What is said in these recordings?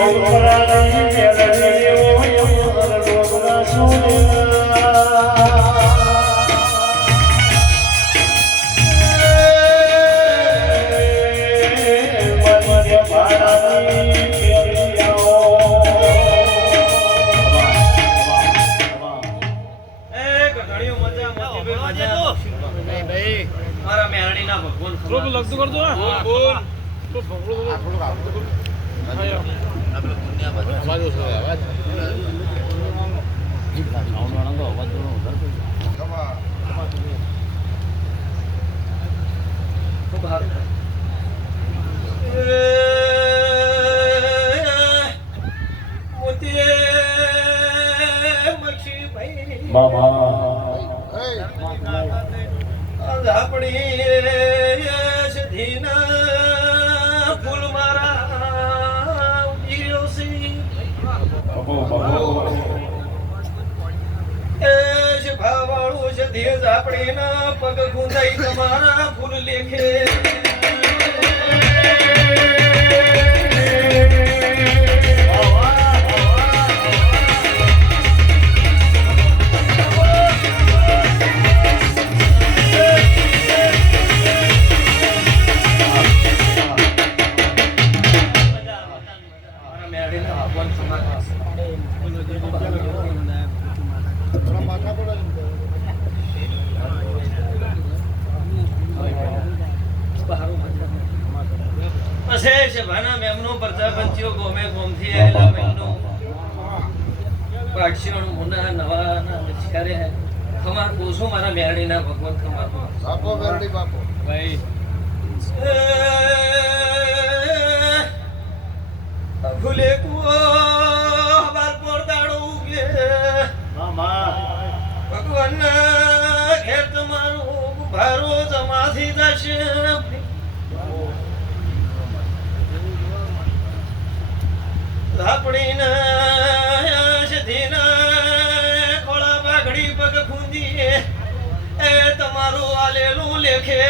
ફૂલ મારા ભાવાળું છે ધીરજ આપણી ના પગ ગુંદાઈ તમારા ફૂલ લેખે પ્રજાપતિઓ ગોમે ગોમથી આવેલા મહિનો પાક્ષીઓનું મુના નવા નમસ્કારે ખમાર કોસો મારા મેરડીના ભગવાન ખમાર બાપો મેરડી બાપો ભાઈ ભૂલે કુઓ બાર પર દાડો ઉગે મામા ભગવાન ઘેર તમારું ભારો જમાથી જશે આપણીના સધીના ખોળા પાઘડી પગ ખૂંદીએ એ તમારું આલેલું લેખે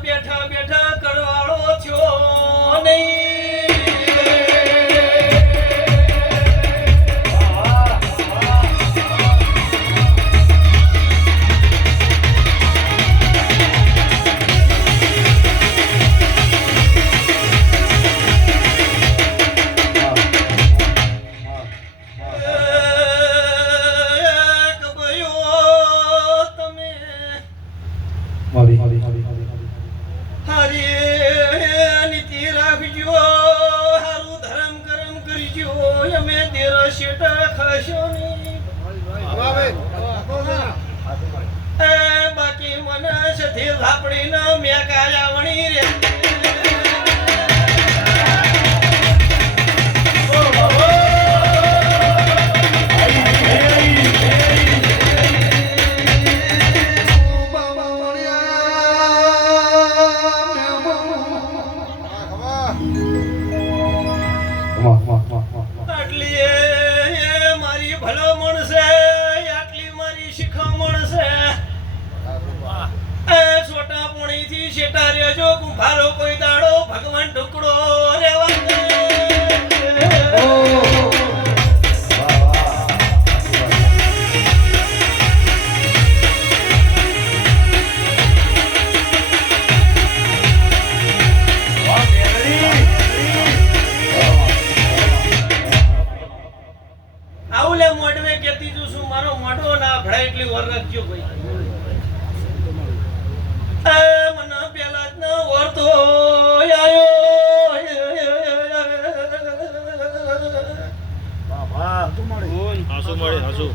બેઠા બેઠા કરવાળો થયો નહીં બાકી મને સધી લાપડી ના મેં કાયાવણી રે ભારો કોઈ દાડો ભગવાન ઢુકડો રેવા દે. આવલે મોઢવે કેતી છું શું મારો મોઢો ના ભડાય એટલી વર રાખજો ભાઈ. મને પેલા જ ન વરતો આયો. હાસુ મળે હાસુ.